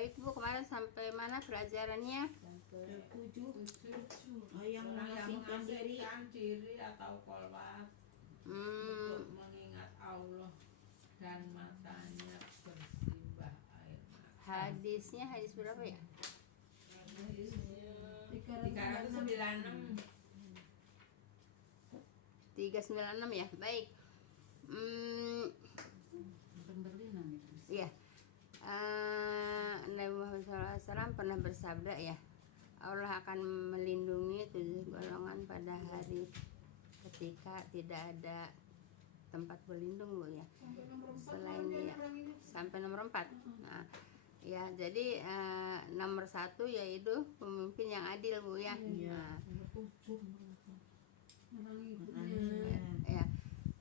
Baik Bu, kemarin sampai mana pelajarannya? Sampai 7. Yang mengasingkan diri atau kolwat untuk mengingat Allah dan matanya bersimbah air mata. Hadisnya hadis berapa ya? 396. 396 ya. Baik. Iya. Nabi Muhammad SAW pernah bersabda ya, Allah akan melindungi 7 golongan pada hari ketika tidak ada tempat berlindung Bu ya. Selain dia sampai nomor 4. Nah, ya jadi nomor 1 yaitu pemimpin yang adil Bu ya. Nah, ya.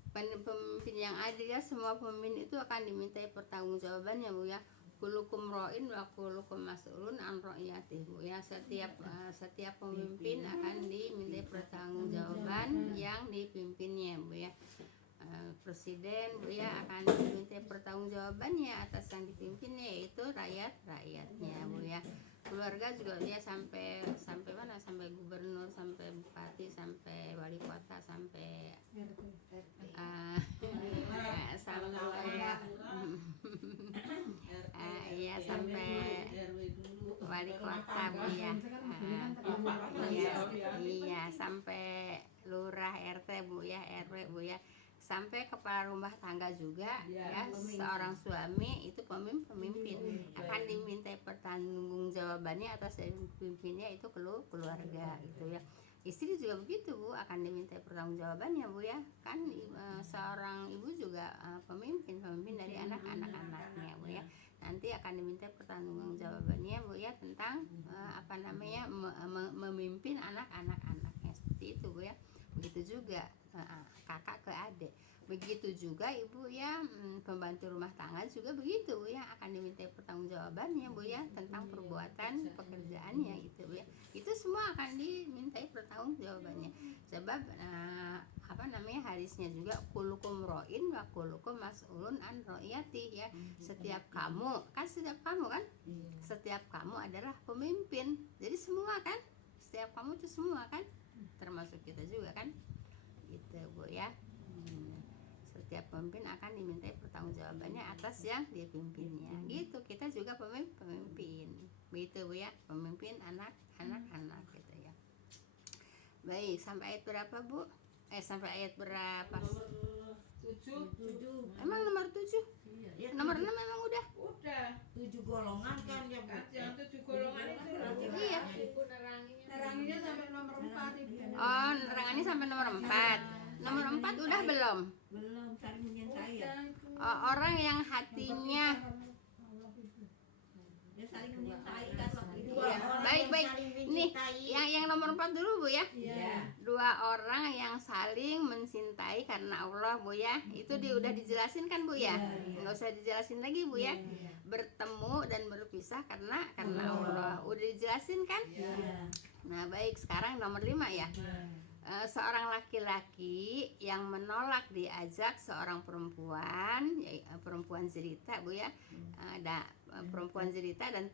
Pemimpin yang adil ya, semua pemimpin itu akan dimintai pertanggungjawabannya Bu ya. Kulukum ro'in wa kulukum mas'ulun an ra'iyatih Bu ya. Setiap pemimpin akan dimintai pertanggungjawaban yang dipimpinnya Bu ya. Presiden Bu ya akan dimintai pertanggungjawabannya atas yang dipimpinnya, yaitu rakyatnya Bu ya. Keluarga juga dia sampai mana, sampai gubernur, sampai bupati, sampai wali kota, sampai sampai wali kota Bu ya. Iya, sampai lurah, RT Bu ya, RW Bu ya, sampai kepala rumah tangga juga ya. Seorang suami itu pemimpin akan dimintai pertanggungjawabannya atas pimpinnya, itu keluarga gitu ya. Istri juga begitu Bu, akan dimintai pertanggungjawabannya Bu ya. Kan seorang ibu juga pemimpin dari anak-anaknya Bu ya. Nanti akan dimintai pertanggungjawabannya Bu ya tentang memimpin anak-anaknya, seperti itu Bu ya. Begitu juga kakak ke adik, begitu juga ibu ya, pembantu rumah tangga juga begitu Bu ya, akan dimintai pertanggungjawabannya Bu ya tentang perbuatan pekerjaannya gitu Bu ya. Itu semua akan dimintai pertanggungjawabannya. Sebab hadisnya juga kulukum ro'in wa kulukum mas'ulun an ra'iyati ya. Setiap kamu kan setiap kamu adalah pemimpin. Jadi semua kan, setiap kamu itu semua kan, termasuk kita juga kan, gitu Bu ya. Setiap pemimpin akan dimintai pertanggungjawabannya atas yang dipimpinnya, gitu. Kita juga pemimpin, begitu Bu ya, pemimpin anak-anak gitu ya. Baik, sampai ayat berapa Bu? Sampai ayat berapa? Nomor 7. Emang nomor 7? Iya. Nomor 6 emang udah? 7 golongan kan ya Bu. Yang 7 golongan itu Iya. neranginya sampai nomor 4 Ibu. Oh, nerangannya sampai nomor 4. Nomor 4 udah belum? Belum, saling menyintai ya. Orang yang hatinya Dia saling menyintai kan waktu itu. Iya. Baik. Nih, yang nomor 4 dulu Bu ya. Iya. 2 orang yang saling mencintai karena Allah Bu ya. Itu udah dijelasin kan Bu ya. Nggak usah dijelasin lagi Bu ya. Bertemu dan berpisah karena Allah. Udah dijelasin kan? Nah, baik, sekarang nomor 5 ya. Seorang laki-laki yang menolak diajak seorang perempuan, perempuan jelita Bu ya. Perempuan jelita dan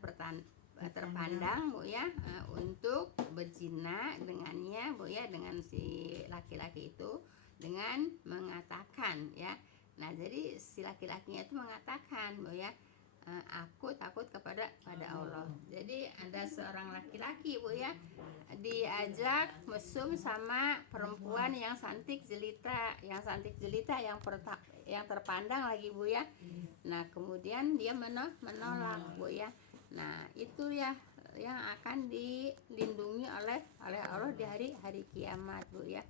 terpandang Bu ya, untuk berzina dengannya Bu ya, dengan si laki-laki itu, dengan mengatakan ya. Nah, jadi si laki-lakinya itu mengatakan Bu ya, aku takut kepada Allah. Jadi ada seorang laki-laki Bu ya, diajak mesum sama perempuan yang cantik jelita, yang terpandang lagi Bu ya. Nah, kemudian dia menolak Bu ya. Nah, itu ya yang akan dilindungi oleh Allah di hari kiamat Bu ya.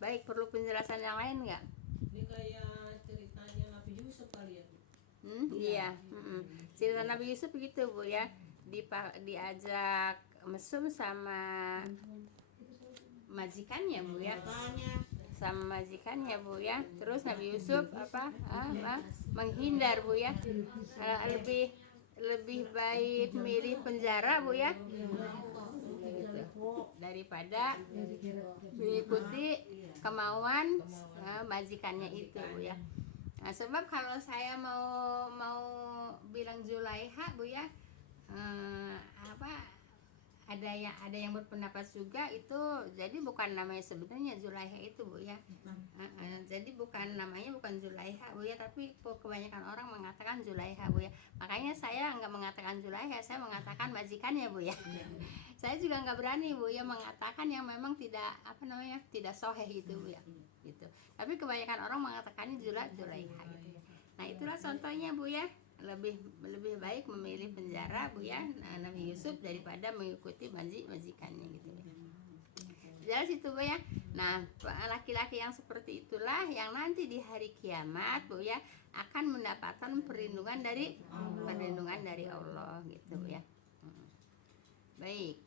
Baik, perlu penjelasan yang lain nggak? Ini kayak ceritanya Nabi Yusuf kali ya. Iya. Cerita Nabi Yusuf begitu Bu ya. Diajak mesum sama majikannya Bu ya. Sama majikannya Bu ya. Terus Nabi Yusuf menghindar Bu ya. Lebih baik milih penjara Bu ya, gitu, daripada mengikuti kemauan majikannya itu Bu ya. Nah, sebab kalau saya mau bilang Zulaiha Bu ya, apa, ada yang berpendapat juga itu jadi bukan namanya sebenarnya Zulaiha itu Bu ya. Jadi namanya bukan Zulaiha Bu ya, tapi kebanyakan orang mengatakan Zulaiha Bu ya. Makanya saya nggak mengatakan Zulaiha, saya mengatakan majikannya Bu ya. Saya juga nggak berani Bu ya mengatakan yang memang tidak tidak sahih gitu Bu ya. Gitu. Tapi kebanyakan orang mengatakannya Zulaiha gitu. Nah, itulah contohnya Bu ya. Lebih baik memilih penjara Bu ya, Nabi Yusuf daripada mengikuti majikannya gitu ya. Jelas itu Bu ya. Nah, laki-laki yang seperti itulah yang nanti di hari kiamat Bu ya akan mendapatkan perlindungan dari Allah gitu Bu ya. Baik.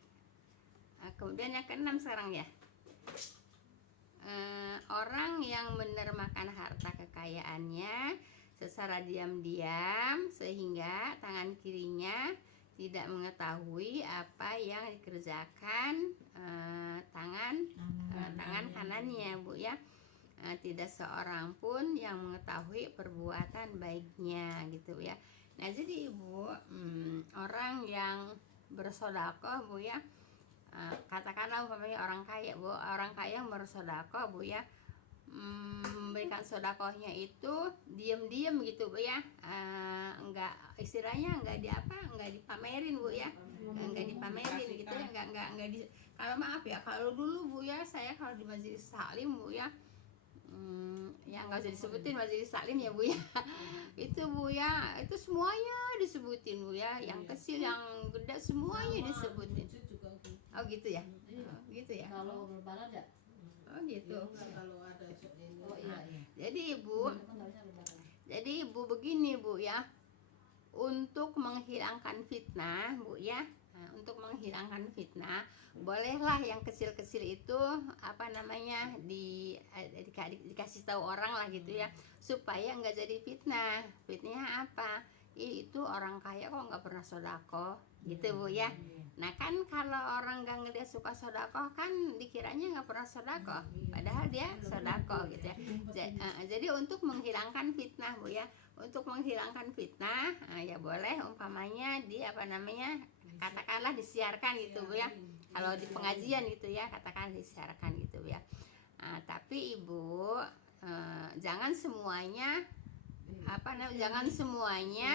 Kemudian yang keenam sekarang ya. Orang yang menermakan harta kekayaannya secara diam-diam sehingga tangan kirinya tidak mengetahui apa yang dikerjakan tangan kanannya Bu ya. Tidak seorang pun yang mengetahui perbuatan baiknya gitu ya. Nah, jadi Ibu, orang yang bersedekah Bu ya, katakanlah umpamanya orang kaya Bu, orang kaya yang bersedekah Bu ya, memberikan sedekahnya itu diam-diam gitu Bu ya, enggak istilahnya enggak dipamerin Bu ya, enggak dipamerin gitu ya, enggak di, kalau maaf ya, kalau dulu Bu ya, saya kalau di majelis taklim Bu ya, ya nggak usah disebutin majelis taklim ya Bu ya. Itu Bu ya, itu semuanya disebutin Bu ya, yang kecil yang gede semuanya disebutin. Oh gitu ya, gitu ya. Kalau lebaran ya? Oh gitu. Kalau ada ini. Oh iya. Jadi Ibu begini Bu ya, untuk menghilangkan fitnah Bu ya, untuk menghilangkan fitnah bolehlah yang kecil-kecil itu dikasih tahu orang lah gitu ya, supaya nggak jadi fitnah. Fitnahnya apa? Itu orang kaya kok nggak pernah sedekah gitu Bu ya. Nah kan kalau orang nggak ngeliat suka sedekah kan dikiranya nggak pernah sedekah, padahal dia sedekah gitu ya. Jadi untuk menghilangkan fitnah Bu ya, untuk menghilangkan fitnah, ya boleh umpamanya katakanlah disiarkan gitu Bu ya. Kalau di pengajian gitu ya, katakan disiarkan gitu ya. Tapi Ibu, jangan semuanya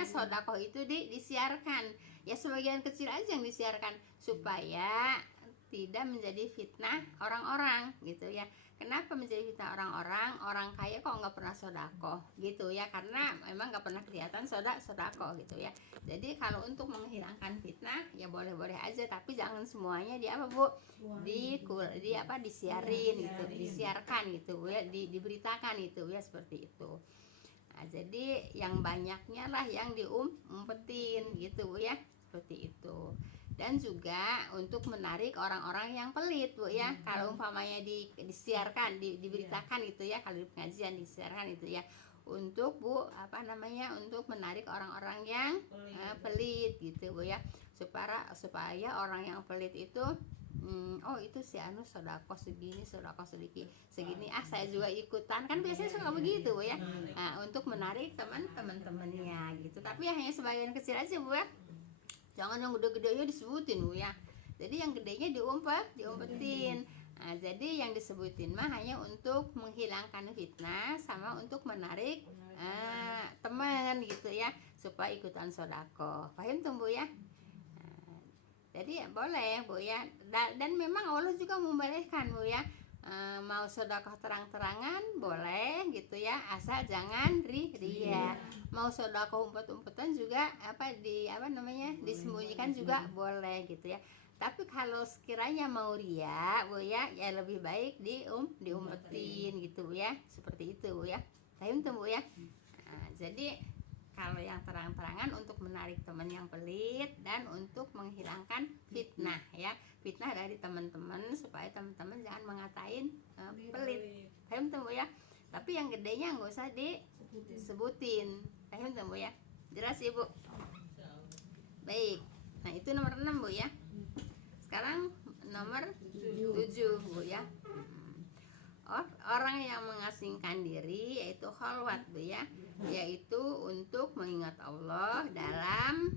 sedekah itu disiarkan. Ya sebagian kecil aja yang disiarkan supaya tidak menjadi fitnah orang-orang gitu ya. Kenapa menjadi fitnah orang-orang? Orang kaya kok nggak pernah sedekah gitu ya, karena memang nggak pernah kelihatan sedekah gitu ya. Jadi kalau untuk menghilangkan fitnah ya boleh-boleh aja, tapi jangan semuanya disiarin gitu, disiarkan gitu ya, diberitakan itu ya, seperti itu. Nah, jadi yang banyaknya lah yang diumpetin gitu Bu ya, seperti itu. Dan juga untuk menarik orang-orang yang pelit Bu ya. Kalau umpamanya disiarkan, diberitakan gitu ya, kalau di pengajian disiarkan itu ya, untuk untuk menarik orang-orang yang pelit gitu Bu ya, supaya orang yang pelit itu oh itu si anu sedekah segini saya juga ikutan, kan biasanya suka begitu Bu ya. Nah, untuk menarik teman-temannya gitu. Tapi ya hanya sebagian kecil aja Bu ya, jangan yang gede-gedenya disebutin Bu ya. Jadi yang gedenya diumpetin. Nah, jadi yang disebutin mah hanya untuk menghilangkan fitnah sama untuk menarik teman gitu ya, supaya ikutan sedekah. Paham tuh Bu ya? Jadi boleh Bu ya, dan memang Allah juga membolehkan Bu ya, mau sedekah terang-terangan boleh gitu ya, asal jangan ria. Mau sedekah umpet-umpetan juga disembunyikan juga boleh gitu ya. Tapi kalau sekiranya mau ria Bu ya, ya lebih baik diumpetin gitu Bu ya, seperti itu Bu ya. Paham tuh Bu ya? Nah, jadi kalau yang terang-terangan untuk menarik teman yang pelit dan untuk menghilangkan fitnah ya, fitnah dari teman-teman, supaya teman-teman jangan mengatain pelit. Paham tuh Bu ya? Tapi yang gedenya nggak usah disebutin. Paham tuh Bu ya? Jelas Ibu? Baik. Nah, itu nomor 6 Bu ya. Sekarang nomor 7 Bu ya. Orang yang mengasingkan diri yaitu khalwat Bu ya. yaitu untuk mengingat Allah dalam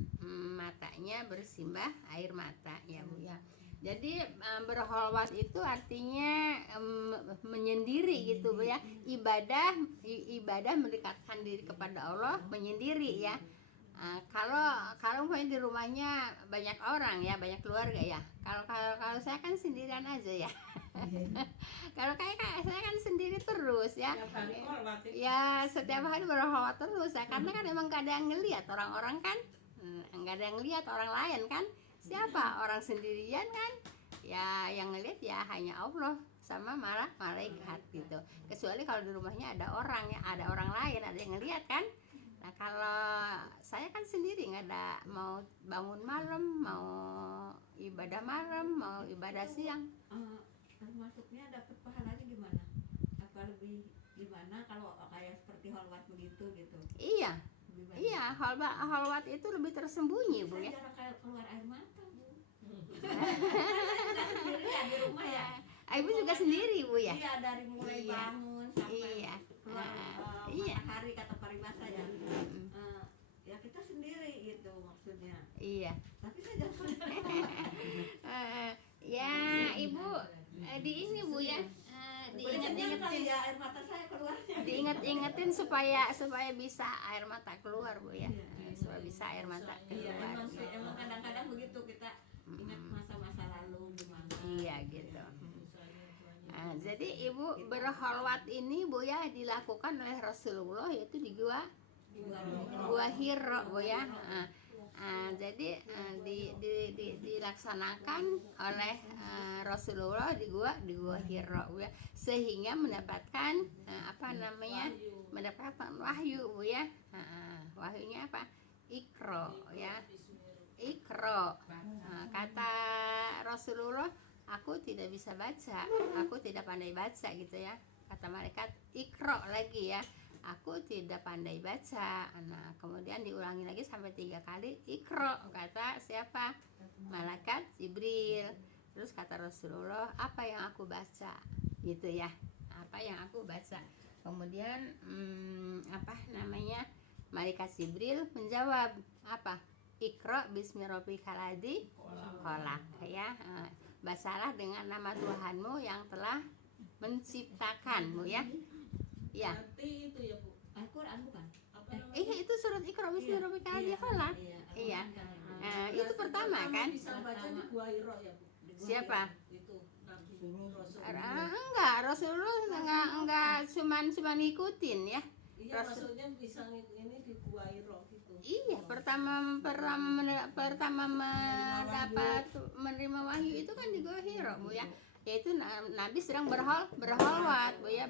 matanya bersimbah air mata ya Bu ya. Jadi berholwat itu artinya menyendiri gitu Bu ya. Ibadah mendekatkan diri kepada Allah menyendiri ya. Kalau di rumahnya banyak orang ya, banyak keluarga ya. Kalau saya kan sendirian aja ya. Kalau kayak saya kan sendiri terus ya. Ya setiap hari berholwat terus ya, karena kan emang gak ada yang ngelihat orang-orang kan, nggak ada yang ngelihat orang lain kan. Siapa orang sendirian kan? Ya yang ngelihat ya hanya Allah sama malah malaikat gitu. Kecuali kalau di rumahnya ada orang ya, ada orang lain, ada yang ngelihat kan. Nah kalau saya kan sendiri, nggak ada, mau bangun malam, mau ibadah malam, mau ibadah siang. Masuknya dapat pahalanya gimana? Apa lebih gimana kalau kayak seperti holwat begitu gitu? Iya, iya, holwat itu lebih tersembunyi Bu ya. Saya jarang kayak keluar air mata Bu. Sendiri ya di rumah ya. Ibu juga sendiri Bu ya. Iya, dari mulai Iya. bangun sampai Iya. keluar Iya. matahari kata paribasa ya. Ya kita sendiri gitu maksudnya. Iya. Tapi saya jangan. Ya Ibu di ini Bu ya, Diingat-ingatin ya air mata saya keluarnya. diinget-ingetin supaya bisa air mata keluar Bu ya. Supaya bisa air mata Iya, keluar. emang kadang-kadang begitu kita ingat masa-masa lalu gimana. Iya gitu. Nah, jadi Ibu berholwat ini Bu ya dilakukan oleh Rasulullah, yaitu di Gua Hiro Bu ya. Jadi dilaksanakan oleh Rasulullah di gua Hiro Bu ya, sehingga mendapatkan mendapatkan wahyu Bu ya. Wahyunya apa? Iqra ya. Iqra. Kata Rasulullah, aku tidak bisa baca, aku tidak pandai baca gitu ya. Kata malaikat, Iqra lagi ya, aku tidak pandai baca. Nah kemudian diulangi lagi sampai 3 kali, Iqra. Kata siapa? Malaikat Jibril. Terus kata Rasulullah, apa yang aku baca gitu ya, apa yang aku baca. Kemudian malaikat Jibril menjawab apa? Iqra bismi rabbikal ladzi khalaq ya. Bacalah dengan nama Tuhanmu yang telah menciptakanmu ya. Ya. Berarti itu ya Bu. Al-Quran bukan? Apa namanya? Itu surat Iqra bismi rabbikal ladzi khalaq. Iya. Itu pertama kan? Bisa baca di Gua Hiro ya Bu. Siapa? Itu Nabi Rasul. Enggak, Rasulullah enggak cuman ngikutin ya. Iya, maksudnya bisa ini di Gua Hiro gitu. Iya, pertama mendapat menerima wahyu itu kan di Gua Hiro Bu ya. Yaitu Nabi sedang berholwat Bu ya,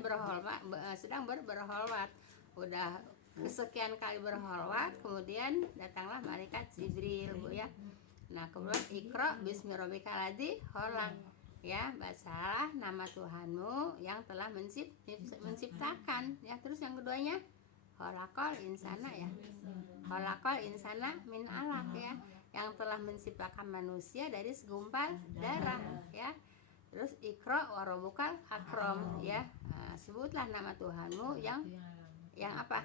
sedang berholwat. Udah kesekian kali berholwat, kemudian datanglah malaikat Jibril Bu ya. Nah, kemudian Iqra bismi rabbikal ladzi khalaq ya, bacalah nama Tuhanmu yang telah menciptakan ya. Terus yang keduanya khalaqal insana ya, khalaqal insana min alaq ya, yang telah menciptakan manusia dari segumpal darah ya. Terus Iqra wa rabbukal akram ya. Sebutlah nama Tuhanmu yang apa?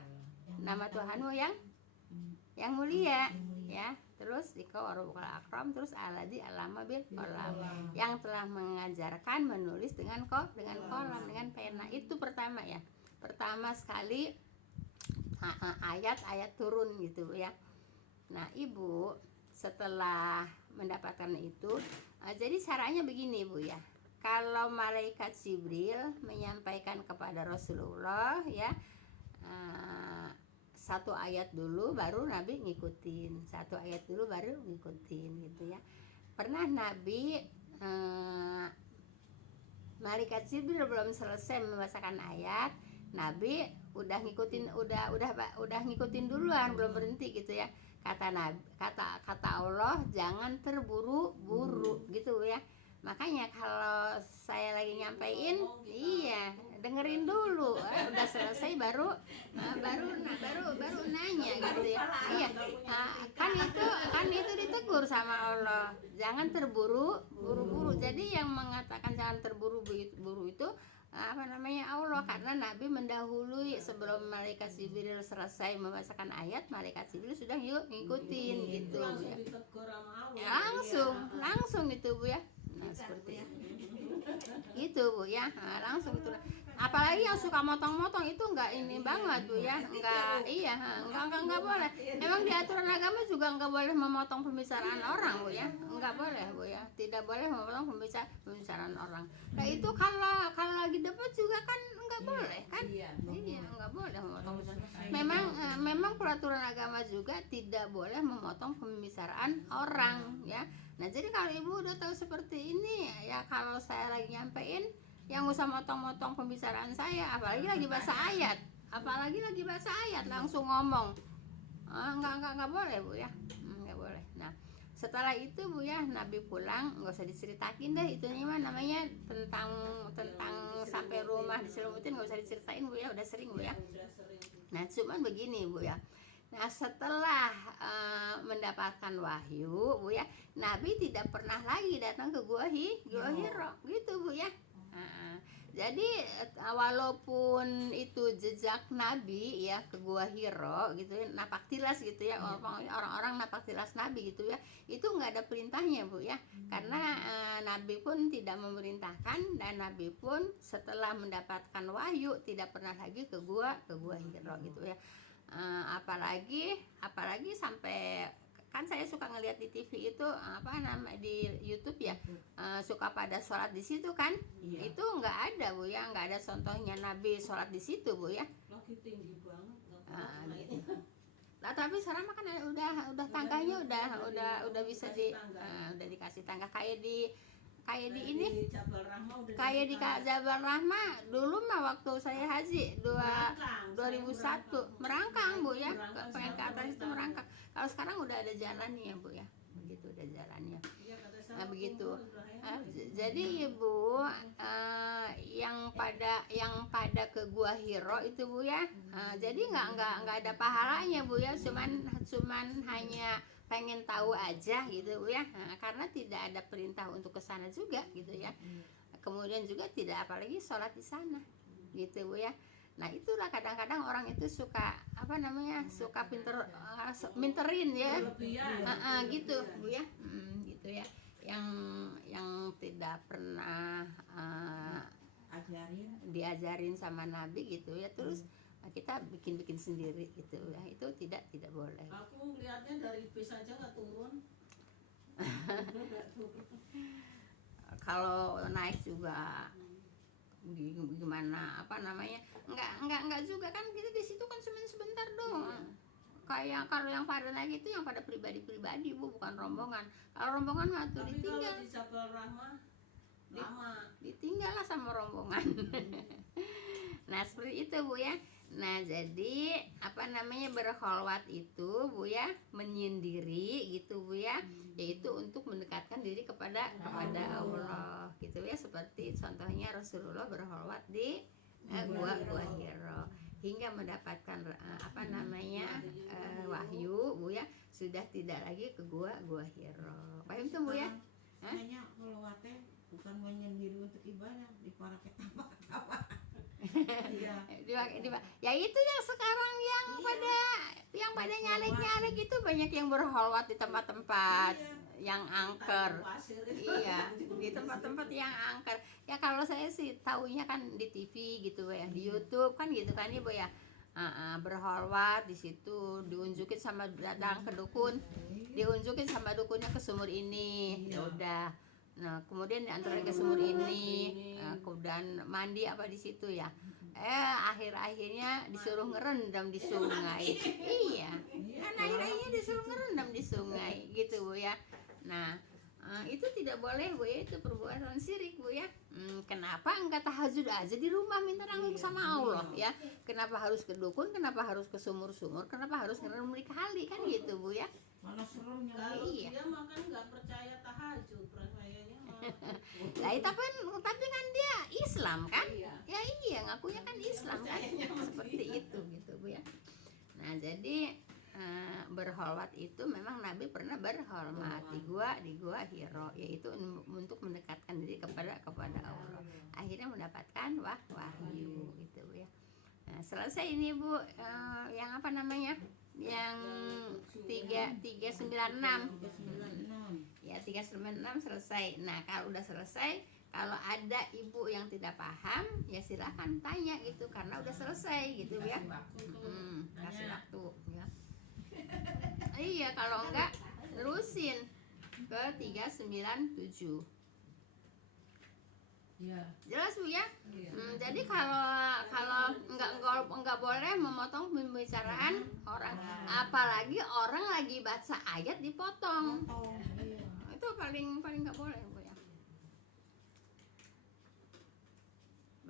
Nama Tuhanmu yang mulia ya. Terus Iqra wa rabbukal akram, terus alladzi alama bil qalam, yang telah mengajarkan menulis dengan kolam, dengan pena. Itu pertama ya. Pertama sekali ayat turun gitu ya. Nah Ibu setelah mendapatkan itu, jadi caranya begini Bu ya. Kalau malaikat Jibril menyampaikan kepada Rasulullah ya, satu ayat dulu baru Nabi ngikutin, satu ayat dulu baru ngikutin gitu ya. Pernah Nabi malaikat Jibril belum selesai membacakan ayat, Nabi udah ngikutin duluan, belum berhenti gitu ya. Kata Allah, jangan terburu-buru gitu ya. Makanya kalau saya lagi nyampein, iya dengerin dulu, udah selesai baru nanya gitu ya. Iya, kan itu ditegur sama Allah, jangan terburu-buru. Jadi yang mengatakan jangan terburu-buru itu Allah, karena Nabi mendahului sebelum malaikat Jibril selesai membacakan ayat, malaikat Jibril sudah ngikutin gitu Itu langsung ya. ditegur sama Allah. Ya, langsung itu Bu ya. Nah, seperti itu Bu ya. Nah, langsung itu. Apalagi yang suka motong-motong itu enggak ini banget Bu ya. Enggak enggak boleh. Memang di aturan agama juga enggak boleh memotong pembicaraan orang Bu ya. Enggak boleh Bu ya. Tidak boleh memotong pembicaraan orang. Nah, itu kalau lagi debat juga kan enggak boleh kan? Iya, enggak boleh memotong pembicaraan. Memang peraturan agama juga tidak boleh memotong pembicaraan orang ya. Nah, jadi kalau Ibu udah tahu seperti ini ya, kalau saya lagi nyampein yang usah motong-motong pembicaraan saya, apalagi lagi bahasa ayat, langsung ngomong. Enggak boleh Bu ya. Enggak boleh. Nah, setelah itu Bu ya, Nabi pulang, nggak usah diceritakin deh itunya mah, namanya tentang sampai rumah diselimutin, nggak usah diceritain Bu ya, udah sering Bu ya. Nah, cuman begini Bu ya. Nah, setelah mendapatkan wahyu Bu ya, Nabi tidak pernah lagi datang ke Gua Hiro gitu Bu ya. Jadi walaupun itu jejak Nabi ya ke Gua Hiro gitu ya, napak tilas gitu ya, orang-orang napak tilas Nabi gitu ya, itu nggak ada perintahnya Bu ya, karena Nabi pun tidak memerintahkan, dan Nabi pun setelah mendapatkan wahyu tidak pernah lagi ke Gua Hiro gitu ya. Apalagi sampai kan saya suka ngelihat di TV itu di YouTube ya, suka pada sholat di situ kan. Itu nggak ada Bu ya, nggak ada contohnya Nabi sholat di situ Bu ya. Lagi tinggi banget. Gitu. Nah, tapi sekarang kan udah tangganya udah bisa udah dikasih tangga kayak di ini, kayak di Jabal Rahmah dulu mah waktu saya haji 2001 merangkang Bu ya, pengen ke atas itu merangkang. Kalau sekarang udah ada jalannya ya Bu ya, begitu udah jalannya. Nah, begitu. Jadi Ibu yang pada ke Gua Hiro itu Bu ya, jadi nggak ada pahalanya Bu ya, cuman hanya pengen tahu aja gitu Bu ya, karena tidak ada perintah untuk ke sana juga gitu ya. Kemudian juga tidak apalagi sholat di sana gitu Bu ya. Nah, itulah kadang-kadang orang itu suka suka minterin ya, gitu Bu ya, gitu ya, yang tidak pernah diajarin sama Nabi gitu ya, terus kita bikin sendiri gitu ya, itu tidak boleh. Aku melihatnya dari bis aja nggak turun. Kalau naik juga gimana enggak juga kan, kita di situ kan cuma sebentar doang. Kayak kalau yang pada naik itu yang pada pribadi Bu, bukan rombongan. Kalau rombongan mah tuh ditinggal. Kalau di Jabal Rahmah lama ditinggal lah sama rombongan. Nah, seperti itu Bu ya. Nah, jadi berkholwat itu Bu ya, menyendiri gitu Bu ya, yaitu untuk mendekatkan diri kepada Allah gitu ya, seperti contohnya Rasulullah berkholwat di Gua Hiro hingga mendapatkan wahyu Bu ya, sudah tidak lagi ke Gua Hiro. Paham tuh Bu ya? Hanya kholwatnya bukan menyendiri untuk ibadah, dipakai tapak-tapak. Ya itu yang sekarang yang pada nyalek itu banyak yang berkholwat di tempat-tempat yang angker. Iya, di tempat-tempat yang angker. Ya kalau saya sih taunya kan di TV gitu ya, di YouTube kan gitu kan Ibu ya. Berkholwat di situ, diunjukin sama datang ke dukun, diunjukin sama dukunnya ke sumur ini. Ya udah. Nah, kemudian diantar ke sumur ini, kemudian mandi di situ ya. Akhirnya disuruh ngerendam di sungai. Iya, kan akhirnya disuruh ngerendam di sungai gitu Bu ya. Nah, itu tidak boleh Bu ya, itu perbuatan syirik Bu ya. Kenapa enggak tahajud aja di rumah minta langsung sama Allah ya? Kenapa harus ke dukun? Kenapa harus ke sumur-sumur? Kenapa harus ngerendam di kali kan gitu Bu ya? Mana seremnya. Kalau dia makan nggak percaya tahajud, percayanya mah. Lah, tapi kan dia Islam kan? Ya iya, ngakunya kan Islam kan, seperti itu gitu Bu ya. Nah, jadi berholwat itu memang Nabi pernah berholmat di gua Hiro, yaitu untuk mendekatkan diri kepada Allah. Akhirnya mendapatkan wahyu gitu Bu ya. Nah, selesai ini Bu, yang apa namanya? Yang 396. Ya 396 selesai. Nah kalau udah selesai, kalau ada ibu yang tidak paham ya silakan tanya gitu, karena udah selesai gitu ya. Kasih waktu ya. Iya kalau enggak terusin ke 397. Iya. Jelas Bu ya. Iya. Jadi kalau enggak boleh memotong pembicaraan orang, apalagi orang lagi baca ayat dipotong. Itu paling enggak boleh Bu ya.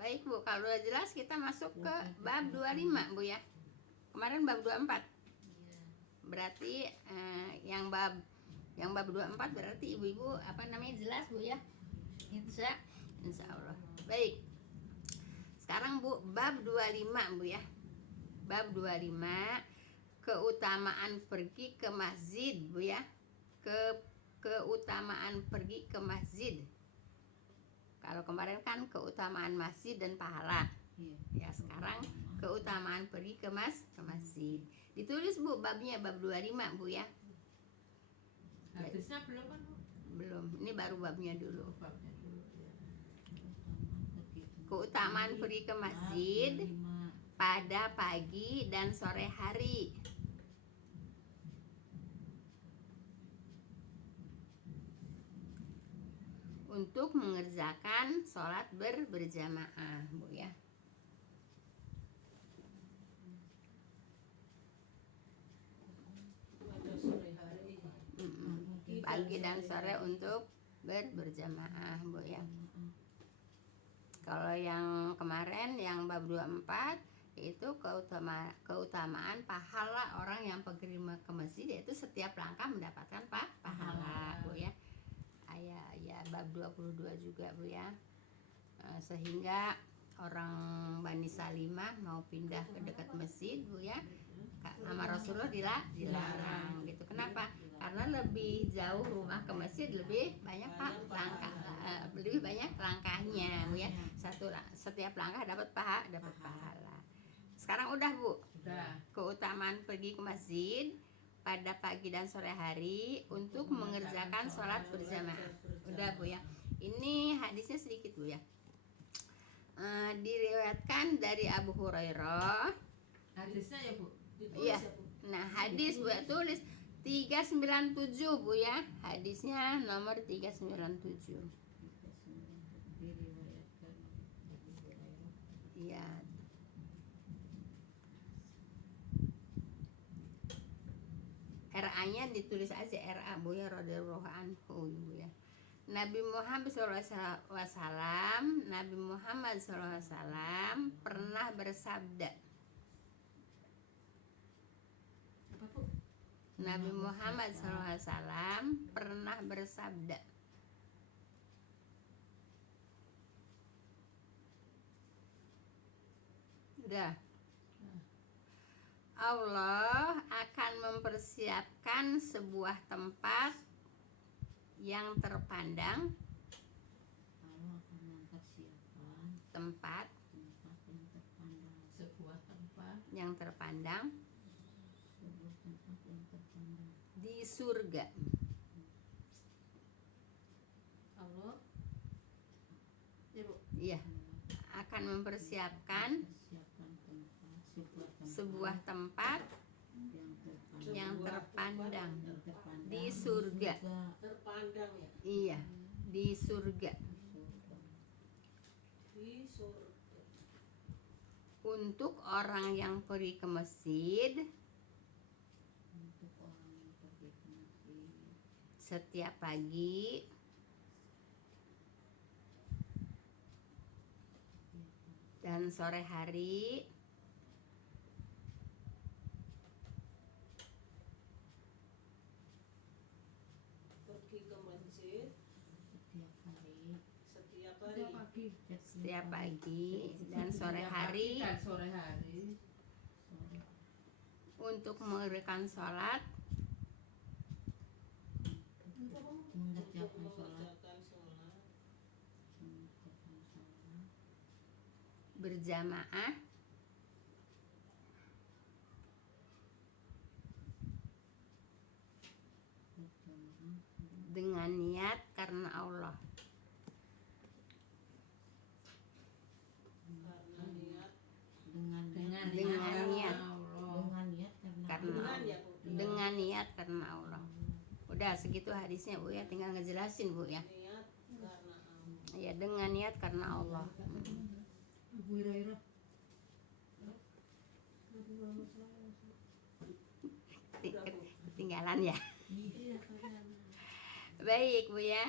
Baik Bu, kalau udah jelas kita masuk ke bab 25 Bu ya. Kemarin bab 24. Berarti yang bab 24 berarti ibu-ibu apa namanya jelas Bu ya. Insya Allah. Baik. Sekarang Bu, bab 25 Bu ya. Bab 25, keutamaan pergi ke masjid Bu ya. Keutamaan pergi ke masjid. Kalau kemarin kan keutamaan masjid dan pahala. Ya, sekarang keutamaan pergi ke masjid. Ditulis Bu babnya, bab 25 Bu ya. Hadisnya belum kan Bu? Belum. Ini baru babnya dulu. Babnya dulu ya. Keutamaan pergi ke masjid pada pagi dan sore hari. Untuk mengerjakan sholat berjamaah Bu ya. Pada sore hari. Pagi dan sore untuk berjamaah Bu ya. Kalau yang kemarin yang bab 24 itu keutamaan pahala orang yang pergi ke masjid, yaitu setiap langkah mendapatkan pahala Bu ya. Ya bab 22 juga Bu ya. Sehingga orang Bani Salimah mau pindah ke dekat masjid Bu ya, sama Rasulullah dilarang gitu. Kenapa? Karena lebih jauh rumah ke masjid, lebih banyak lebih banyak langkahnya Bu ya. Setiap langkah dapat pahala. Sekarang udah Bu. Udah. Keutamaan pergi ke masjid pada pagi dan sore hari untuk mengerjakan sholat berjamaah. Udah Bu ya. Ini hadisnya sedikit Bu ya. Diriwayatkan dari Abu Hurairah. Hadisnya ya Bu? Iya. Nah, hadis Bu ya, tulis 397 Bu ya. Hadisnya nomor 397. Iya. RA-nya ditulis aja RA Bu ya, radhiyallahu anhu Bu ya. Nabi Muhammad SAW pernah bersabda. Apa Bu? Nabi Muhammad SAW pernah bersabda. Udah. Allah akan mempersiapkan sebuah tempat yang terpandang, tempat Sebuah tempat yang terpandang di surga. Allah ya Bu? Iya, akan mempersiapkan sebuah tempat yang terpandang di surga. Terpandang ya. Iya, di surga. Di surga. Untuk orang yang pergi ke masjid setiap pagi dan sore hari, Pergi ke masjid setiap pagi dan sore hari, dan sore hari untuk mengerjakan sholat mengerjakan sholat mengerjakan sholat berjamaah dengan niat karena Allah. karena niat dengan Dengan niat. dengan niat karena dengan ya Bu Dengan niat karena Allah. Udah segitu hadisnya Bu ya, tinggal ngejelasin Bu ya. niat karena Allah Ya, dengan niat karena Allah. Abu Hurairah. Ketinggalan ya. Iya, kalian. Baik Bu ya.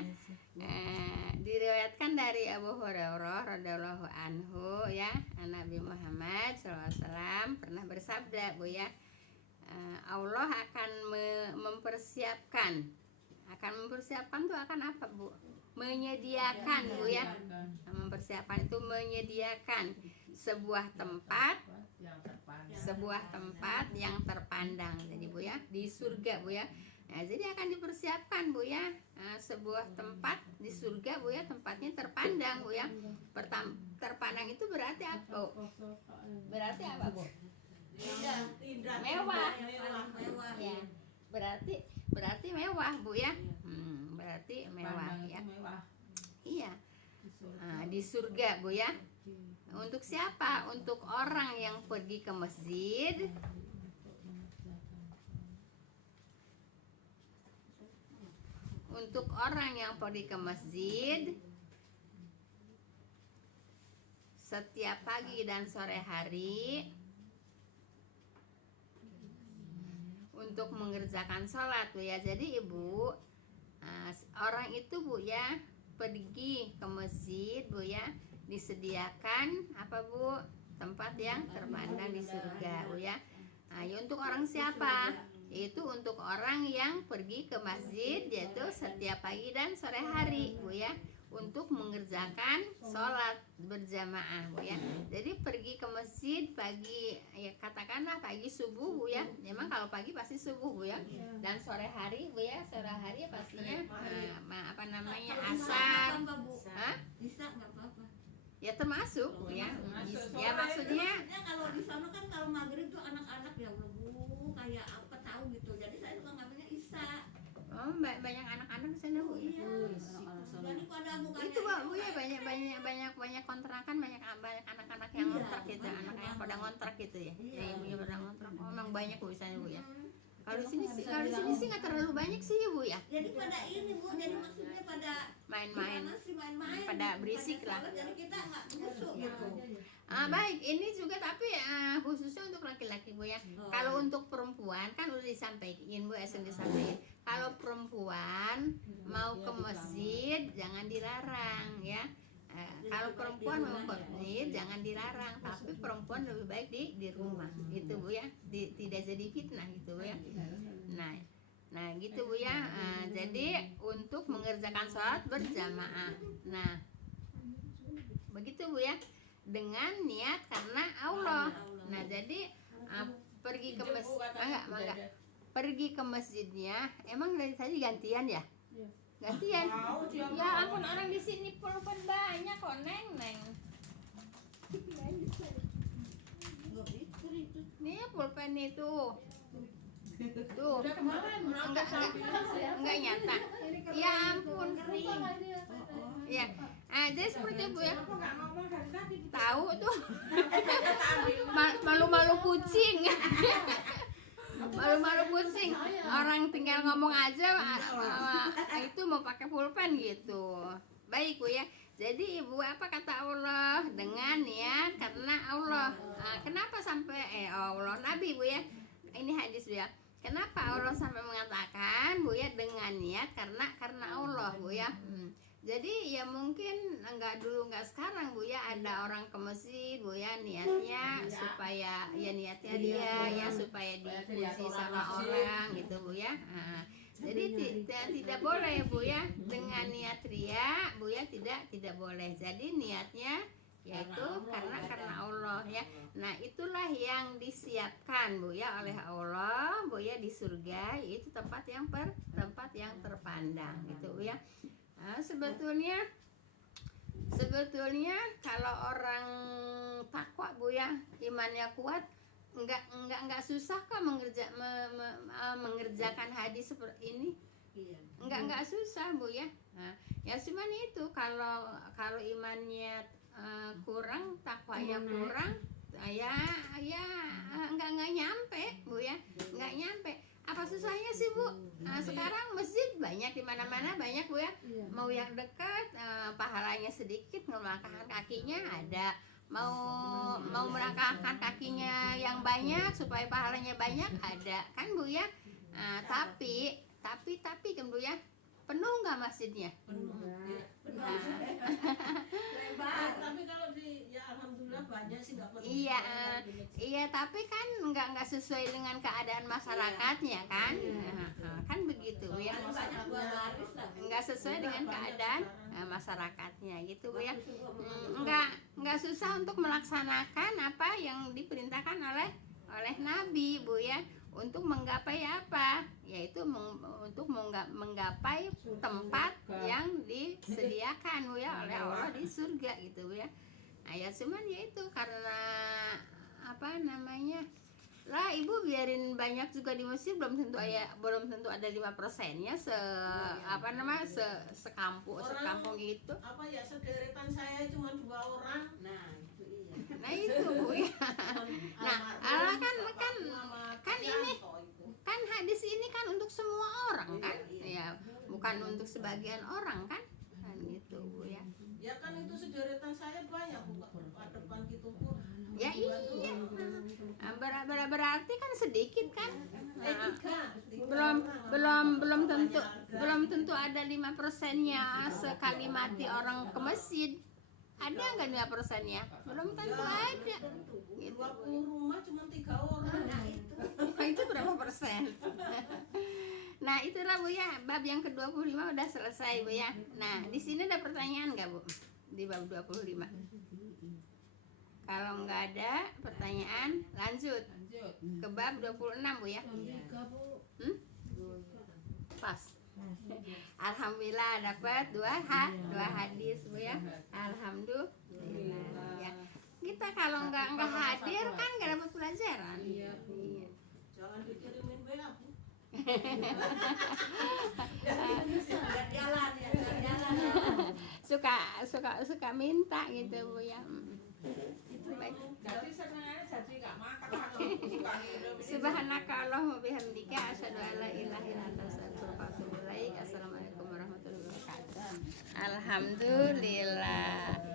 Diriwayatkan dari Abu Hurairah radhiyallahu anhu ya, Nabi Muhammad SAW pernah bersabda Bu ya, Allah akan mempersiapkan tuh akan apa Bu? Menyediakan Bu ya. Mempersiapkan itu menyediakan sebuah tempat yang terpandang. Jadi Bu ya, di surga Bu ya. Nah, jadi akan dipersiapkan Bu ya, sebuah tempat di surga Bu ya, tempatnya terpandang Bu ya. Terpandang itu berarti apa Bu? Berarti apa Bu? tidak Mewah. mewah Ya, berarti mewah Bu ya. Berarti mewah ya. Iya. Di surga Bu ya. Untuk siapa? Untuk orang yang pergi ke masjid, untuk orang yang pergi ke masjid setiap pagi dan sore hari untuk mengerjakan sholat Bu ya. Jadi Ibu, orang itu Bu ya pergi ke masjid Bu ya, disediakan apa Bu? Tempat yang terpandang di surga Bu ya. Ya untuk orang siapa? Yaitu untuk orang yang pergi ke masjid, yaitu setiap pagi dan sore hari Bu ya, untuk mengerjakan sholat berjamaah Bu ya. Jadi pergi ke masjid pagi, ya katakanlah pagi subuh Bu ya. Memang kalau pagi pasti subuh Bu ya. Dan sore hari Bu ya, sore hari pastinya apa namanya asar. Hah? Bisa nggak apa-apa. Ya termasuk Bu ya. Ya maksudnya kalau di sana kan kalau maghrib tuh anak-anak ya lebu kayak apa tahu gitu. Jadi saya juga ngambilnya isya. banyak anak-anak di sana Bu ya. Jadi pada bukannya Itu Bu ya, banyak kontrakan, banyak anak-anak yang ngontrak gitu, anak yang pada ngontrak gitu ya. Ya ibunya pada ngontrak. Memang banyak Bu di sana Bu ya. Kalau di sini sih nggak terlalu banyak sih ya Bu ya. jadi pada ini Bu, jadi maksudnya pada Main-main. gimana sih main-main Pada berisik lah. sholat, jadi kita nggak busuk gitu. Baik, ini juga tapi khususnya untuk laki-laki Bu ya. Kalau untuk perempuan kan udah disampaikan Bu, Esen disampaikan. Kalau perempuan mau ke masjid jangan dilarang ya. Kalau perempuan mau ke masjid jangan dilarang, tapi perempuan lebih baik di rumah gitu Bu ya. Tidak jadi fitnah gitu Bu ya. Nah gitu Bu ya. Jadi untuk mengerjakan sholat berjamaah. Nah begitu Bu ya, dengan niat karena Allah. Nah jadi pergi ke masjid, pergi ke masjidnya emang dari tadi gantian ya? Gantian. Ya ampun, orang di sini pulpen banyak kok Neng. Nggak pikir itu. Nih pulpen itu. Tuh. udah kemarin Enggak nyata. Ya ampun. Ya. Jadi seperti itu Bu ya. Tahu tuh. Malu-malu kucing. Malu-malu kucing. Orang tinggal ngomong aja itu mau pakai pulpen gitu. Baik Bu ya. Jadi Ibu, apa kata Allah? Dengan niat karena Allah. Kenapa sampai Allah Nabi Bu ya? Ini hadis Bu ya. Kenapa Allah sampai mengatakan Bu ya dengan niat karena Allah Bu ya. Jadi ya mungkin enggak sekarang Bu ya, ada orang ke masjid Bu ya, niatnya supaya ya niatnya dia ya supaya dipuji sama orang gitu Bu ya. Jadi tidak boleh Bu ya dengan niat ria Bu ya, tidak boleh. Jadi niatnya yaitu karena Allah ya. Nah itulah yang disiapkan Bu ya oleh Allah Bu ya di surga, yaitu tempat yang terpandang gitu Bu ya. Nah, sebetulnya kalau orang takwa Bu ya, imannya kuat, enggak susah kok mengerjakan hadis seperti ini. Iya. Enggak susah Bu ya. Nah, ya cuman itu kalau imannya kurang, takwanya kurang, ya enggak nyampe Bu ya. Enggak nyampe. Apa susahnya sih Bu? Sekarang masjid banyak di mana-mana, banyak Bu ya. Iya. Mau yang dekat pahalanya sedikit, melangkahkan kakinya ada. Mau melangkahkan kakinya yang banyak supaya pahalanya banyak ada kan Bu ya. Tapi kan Bu ya, penuh nggak masjidnya? Penuh. Iya. Lebar. Tapi kalau ya alhamdulillah banyak sih nggak penuh. Iya, tapi kan nggak sesuai dengan keadaan masyarakatnya kan. Kan begitu Bu ya. Banyak dua baris lah. Nggak sesuai dengan keadaan masyarakatnya gitu Bu ya. Nggak susah untuk melaksanakan apa yang diperintahkan oleh Nabi Bu ya, untuk menggapai apa, yaitu untuk menggapai tempat yang disediakan Bu ya oleh Allah di surga gitu Bu ya. Nah ya cuman ya itu karena apa namanya lah, Ibu biarin banyak juga di masjid, belum tentu ada 5%-nya sekampung itu. Apa ya, sederetan saya cuma 2 orang. Nah, itu iya. Nah itu Bu ya. Nah, Allah kan ini kan hadis ini kan untuk semua orang kan, ya bukan untuk sebagian orang kan gitu Bu ya. Ya kan itu sederetan saya banyak bukan depan gitu pun. Ya iya. Berarti kan sedikit kan. Belum tentu ada 5%-nya sekali mati orang ke masjid. Ada nggak 5%-nya? Belum tentu ada. 20 rumah cuma 3 orang. Nah, itu. Itu berapa persen? Nah itulah Bu ya, bab yang ke-25 udah selesai Bu ya. Nah di sini ada pertanyaan nggak Bu di bab 25? Kalau nggak ada pertanyaan, lanjut ke bab 26 Bu ya. Tiga Bu. Pas. Alhamdulillah dapat dua hadis Bu ya. Alhamdulillah ya. Kita kalau nggak hadir kan nggak dapat pelajaran. Iya. Jangan dikirimin WA Bu. Nggak jalan ya, nggak jalan. suka minta gitu Bu ya. Baik. Jadi sebenarnya jadi nggak makan. Subhanaka Allahumma bihamdika asyhadu an la ilaha illa anta astaghfiruka wa atubu ilaik. Assalamualaikum warahmatullahi wabarakatuh. Alhamdulillah.